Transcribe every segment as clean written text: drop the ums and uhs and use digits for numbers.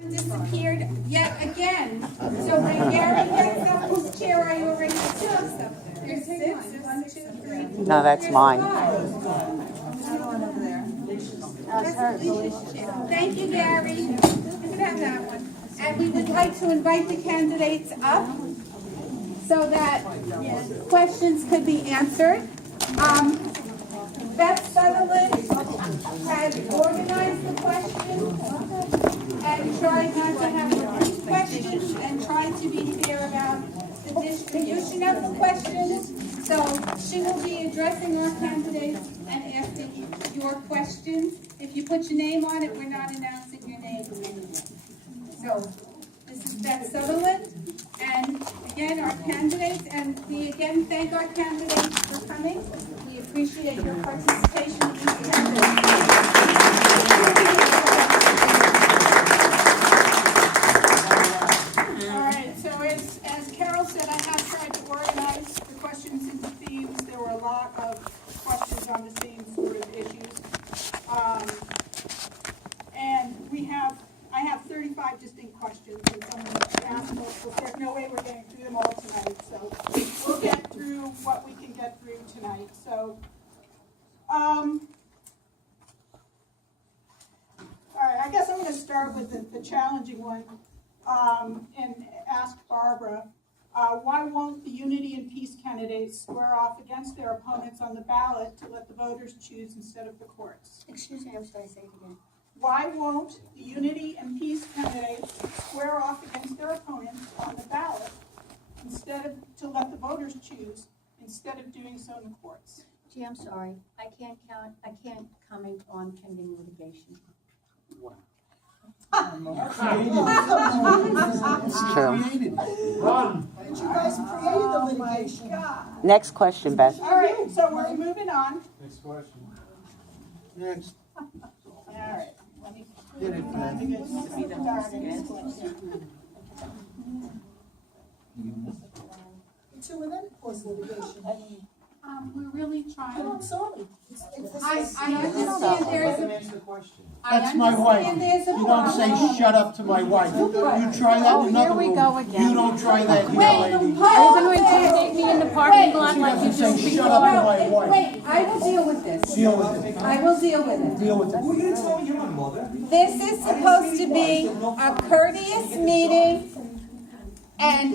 Disappeared yet again. So when Gary gets up his chair, I already took. There's 6, 1, 2, 3. No, that's mine. Thank you, Gary. You can have that one. And we would like to invite the candidates up so that questions could be answered. Beth Sutherland has organized the questions and tried not to have repeat questions and tried to be fair about the distribution of the questions. So she will be addressing our candidates and asking your questions. If you put your name on it, we're not announcing your name. So this is Beth Sutherland, and again our candidates, and we again thank our candidates for coming. We appreciate your participation in these candidates. All right, so as Carol said, I have tried to organize the questions into themes. There were a lot of questions on the same sort of issues. And I have 35 distinct questions, and someone asked multiple, so there's no way we're getting through them all tonight. So we'll get through what we can get through tonight. So, all right, I guess I'm going to start with the challenging one and ask Barbara, why won't the Unity and Peace candidates square off against their opponents on the ballot to let the voters choose instead of the courts? Excuse me, I'm sorry, say it again. Why won't the Unity and Peace candidates square off against their opponents on the ballot to let the voters choose instead of doing so in the courts? Gee, I'm sorry. I can't comment on pending litigation. It's true. But you guys created the litigation. Next question, Beth. All right, so we're moving on. Next question. Next. All right. Let me Get it, man. Two of them was litigation. We're really trying. No, I'm sorry. I understand there's Let them answer the question. That's my wife. You don't say shut up to my wife. You try that in another room. You don't try that here, lady. Are you going to intimidate me in the parking lot She like you doesn't do say before? shut up to my wife. Wait, I will deal with this. Deal with it. I will deal with it. Deal with it. Who are you going to tell me you're my mother? This is supposed to be a courteous meeting, and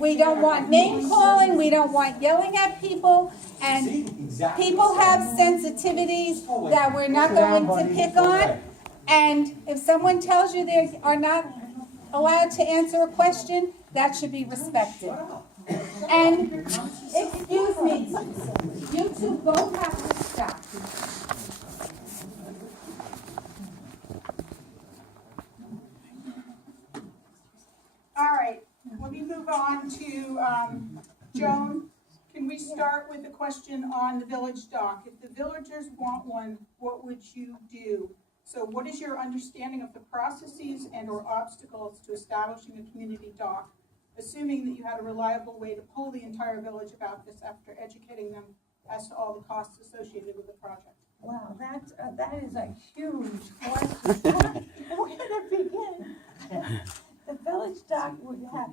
we don't want name calling, we don't want yelling at people, and people have sensitivities that we're not going to pick on. And if someone tells you they are not allowed to answer a question, that should be respected. And, excuse me, you two both have to stop. All right, let me move on to Joan. Can we start with a question on the village dock? If the villagers want one, what would you do? So what is your understanding of the processes and/or obstacles to establishing a community dock, assuming that you had a reliable way to poll the entire village about this after educating them as to all the costs associated with the project? Wow, that is a huge question. Where to begin? The village dock would not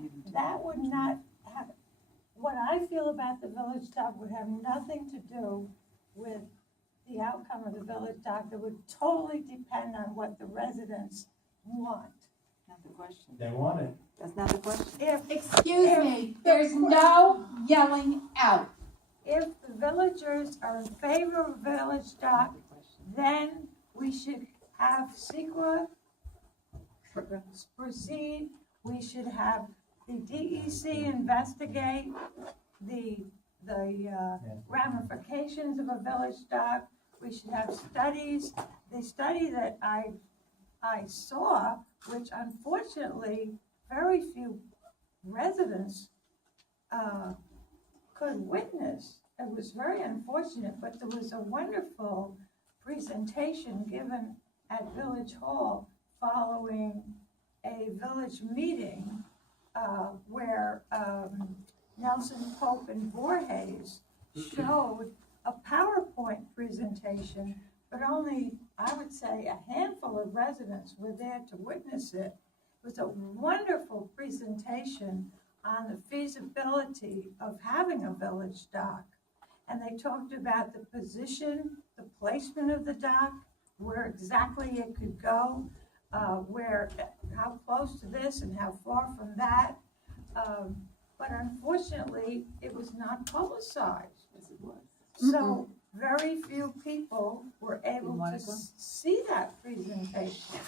have, what I feel about the village dock would have nothing to do with the outcome of the village dock. It would totally depend on what the residents want. Not the question. They want it. That's not the question. Excuse me, there's no yelling out. If the villagers are in favor of village dock, then we should have SEQA proceed. We should have the DEC investigate the ramifications of a village dock. We should have studies. The study that I saw, which unfortunately very few residents could witness. It was very unfortunate, but there was a wonderful presentation given at Village Hall following a village meeting where Nelson, Pope, and Voorhees showed a PowerPoint presentation, but only, I would say, a handful of residents were there to witness it. was a wonderful presentation on the feasibility of having a village dock. And they talked about the position, the placement of the dock, where exactly it could go, how close to this and how far from that. But unfortunately, it was not publicized. Yes, it was. So very few people were able to see that presentation.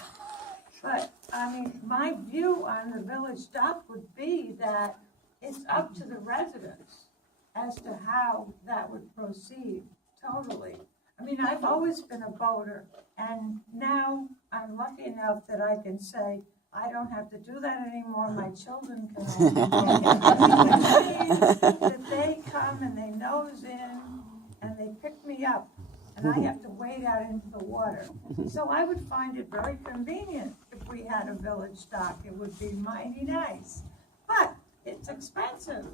But, I mean, my view on the village dock would be that it's up to the residents as to how that would proceed, totally. I mean, I've always been a boater, and now I'm lucky enough that I can say, I don't have to do that anymore, my children can. That they come and they nose in, and they pick me up, and I have to wade out into the water. So I would find it very convenient if we had a village dock, it would be mighty nice. But it's expensive.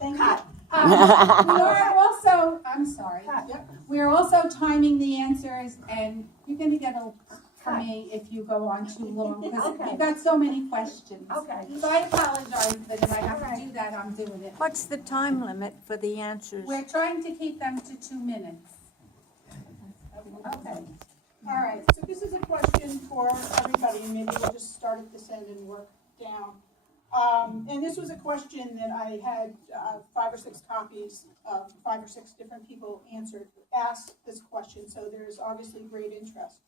Thank you. We are also, I'm sorry. Yep. We are also timing the answers, and you're gonna get a for me if you go on too long, because Okay. you've got so many questions. Okay. So I apologize, but if I have to do that, I'm doing it. What's the time limit for the answers? We're trying to keep them to 2 minutes. Okay. All right, so this is a question for everybody, and maybe we'll just start at this end and work down. And this was a question that I had 5 or 6 copies of 5 or 6 different people asked this question, so there's obviously great interest.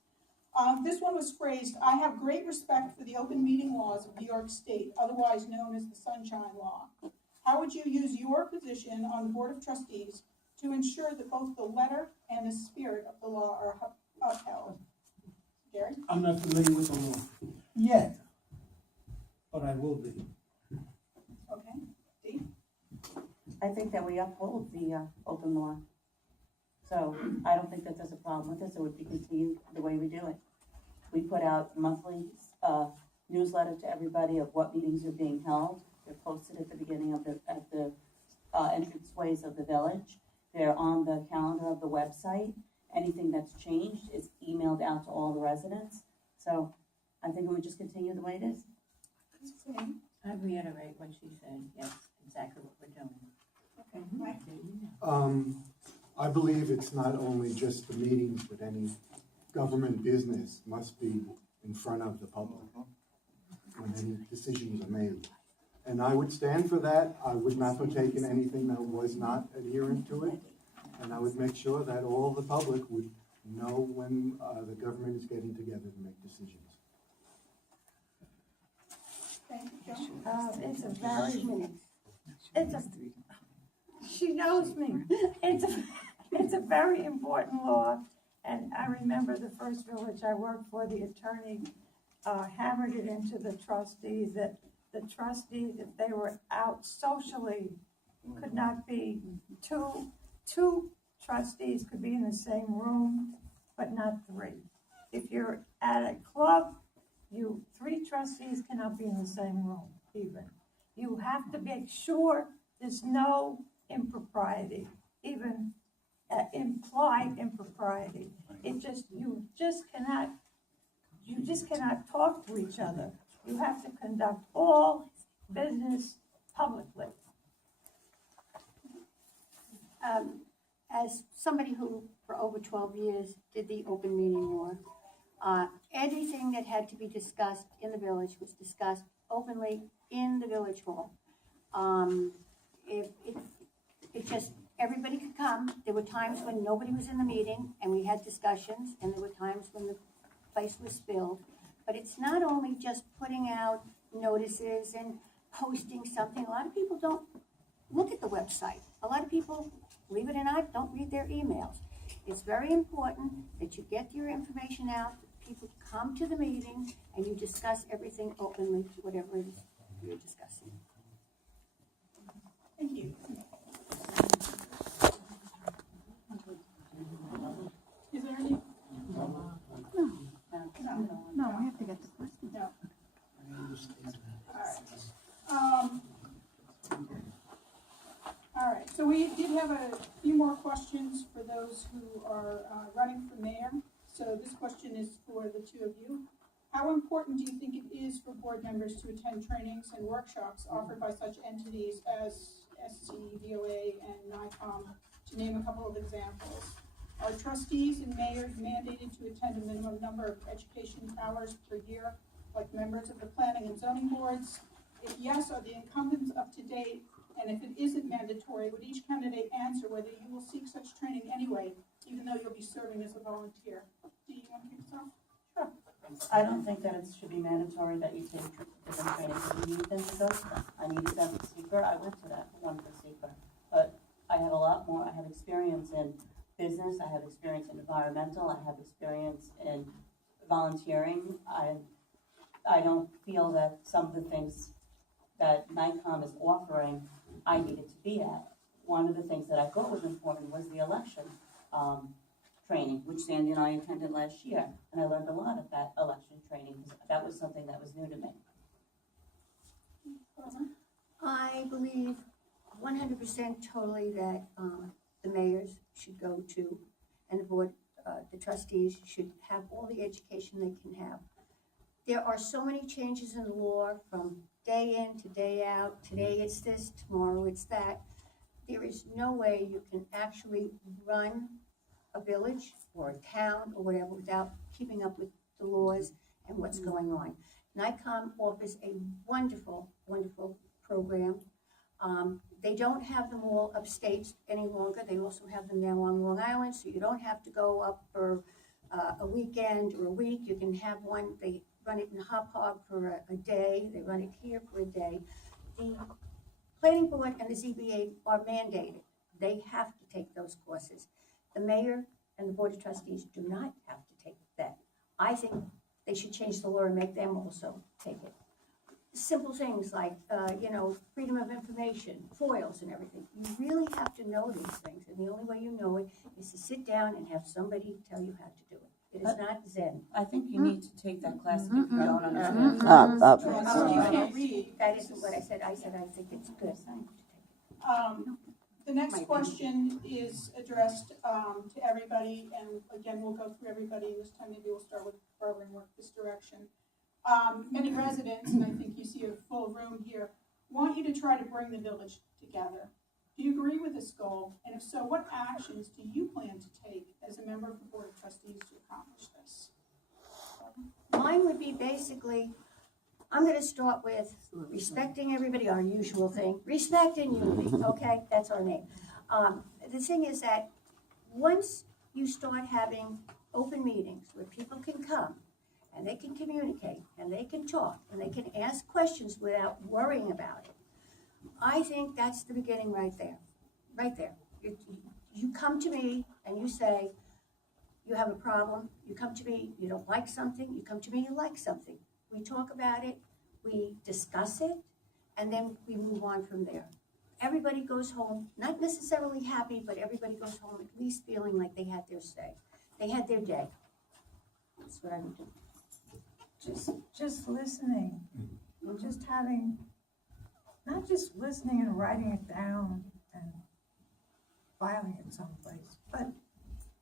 This one was phrased, I have great respect for the open meeting laws of New York State, otherwise known as the Sunshine Law. How would you use your position on the Board of Trustees to ensure that both the letter and the spirit of the law are upheld? Gary? I'm not familiar with the law yet, but I will be. Okay. Dee? I think that we uphold the open law. So I don't think that there's a problem with this. It would be continued the way we do it. We put out monthly newsletter to everybody of what meetings are being held. They're posted at the beginning of the entranceways of the village. They're on the calendar of the website. Anything that's changed is emailed out to all the residents. So I think we would just continue the way it is. I reiterate what she said, yes, exactly what we're doing. Okay. Mike? I believe it's not only just the meetings, but any government business must be in front of the public when any decisions are made. And I would stand for that. I would not partake in anything that was not adherent to it. And I would make sure that all the public would know when the government is getting together to make decisions. Thank you, Joan. She knows me. It's a very important law, and I remember the first village I worked for, the attorney hammered it into the trustees that the trustees, if they were out socially, could not be two trustees could be in the same room, but not 3. If you're at a club, 3 trustees cannot be in the same room even. You have to make sure there's no impropriety, even implied impropriety. You just cannot talk to each other. You have to conduct all business publicly. As somebody who, for over 12 years, did the open meeting law, anything that had to be discussed in the village was discussed openly in the village hall. Everybody could come. There were times when nobody was in the meeting and we had discussions, and there were times when the place was filled. But it's not only just putting out notices and posting something. A lot of people don't look at the website. A lot of people, believe it or not, don't read their emails. It's very important that you get your information out, that people come to the meeting, and you discuss everything openly, whatever it is you're discussing. Thank you. Is there any? No, I have to get the question. No. All right, so we did have a few more questions for those who are running for mayor. So this question is for the 2 of you. How important do you think it is for board members to attend trainings and workshops offered by such entities as SC, VOA, and NICOM, to name a couple of examples. Are trustees and mayors mandated to attend a minimum number of education hours per year, like members of the planning and zoning boards? If yes, are the incumbents up to date? And if it isn't mandatory, would each candidate answer whether you will seek such training anyway, even though you'll be serving as a volunteer? Do you want to kick this off? Sure. I don't think that it should be mandatory that you take different trainings. If you need them to go to them. I needed them for secret, I went to that one for secret. But I have a lot more, I have experience in business, I have experience in environmental, I have experience in volunteering. I don't feel that some of the things that NICOM is offering, I needed to be at. One of the things that I thought was important was the election training, which Sandy and I attended last year, and I learned a lot of that election training, because that was something that was new to me. I believe 100% totally that the mayors should go to, and the board, the trustees should have all the education they can have. There are so many changes in the law from day in to day out. Today it's this, tomorrow it's that. There is no way you can actually run a village or a town or whatever without keeping up with the laws and what's going on. NICOM offers a wonderful, wonderful program. They don't have them all upstate any longer. They also have them now on Long Island, so you don't have to go up for a weekend or a week. You can have one. They run it in Hop Hog for a day. They run it here for a day. The planning board and the ZBA are mandated. They have to take those courses. The mayor and the board of trustees do not have to take that. I think they should change the law and make them also take it. Simple things like, freedom of information, FOILs and everything. You really have to know these things, and the only way you know it is to sit down and have somebody tell you how to do it. It is not Zen. I think you need to take that class if you don't understand. You can't read. That isn't what I said. I said I think it's good. The next question is addressed to everybody, and again, we'll go through everybody. This time maybe we'll start with Barbara and work this direction. Many residents, and I think you see a full room here, want you to try to bring the village together. Do you agree with this goal? And if so, what actions do you plan to take as a member of the Board of Trustees to accomplish this? Mine would be basically, I'm going to start with respecting everybody, our usual thing. Respect and unity, okay? That's our name. The thing is that once you start having open meetings where people can come and they can communicate and they can talk and they can ask questions without worrying about it, I think that's the beginning right there. Right there. You come to me and you say, you have a problem. You come to me, you don't like something. You come to me, you like something. We talk about it, we discuss it, and then we move on from there. Everybody goes home, not necessarily happy, but everybody goes home at least feeling like they had their say. They had their day. That's what I would do. Just listening, just having, not just listening and writing it down and filing it someplace, but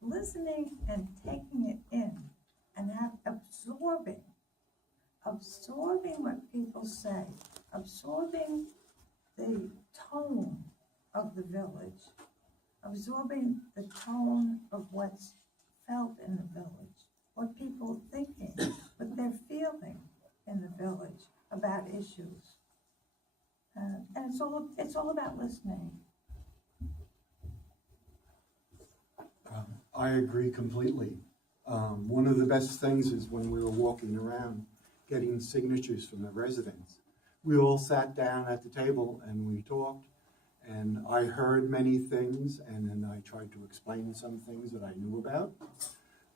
listening and taking it in and absorbing what people say, absorbing the tone of the village, absorbing the tone of what's felt in the village, what people are thinking, what they're feeling in the village about issues. And it's all about listening. I agree completely. One of the best things is when we were walking around getting signatures from the residents. We all sat down at the table and we talked, and I heard many things, and then I tried to explain some things that I knew about.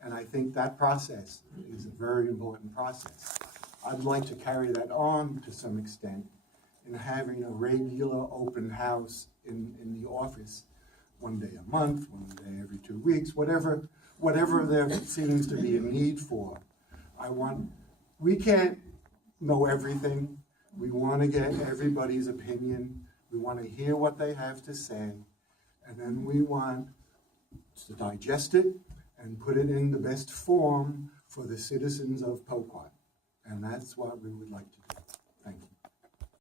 And I think that process is a very important process. I'd like to carry that on to some extent in having a regular open house in the office, one day a month, one day every 2 weeks, whatever there seems to be a need for. We can't know everything. We want to get everybody's opinion. We want to hear what they have to say, and then we want to digest it and put it in the best form for the citizens of Poquott. And that's what we would like to do.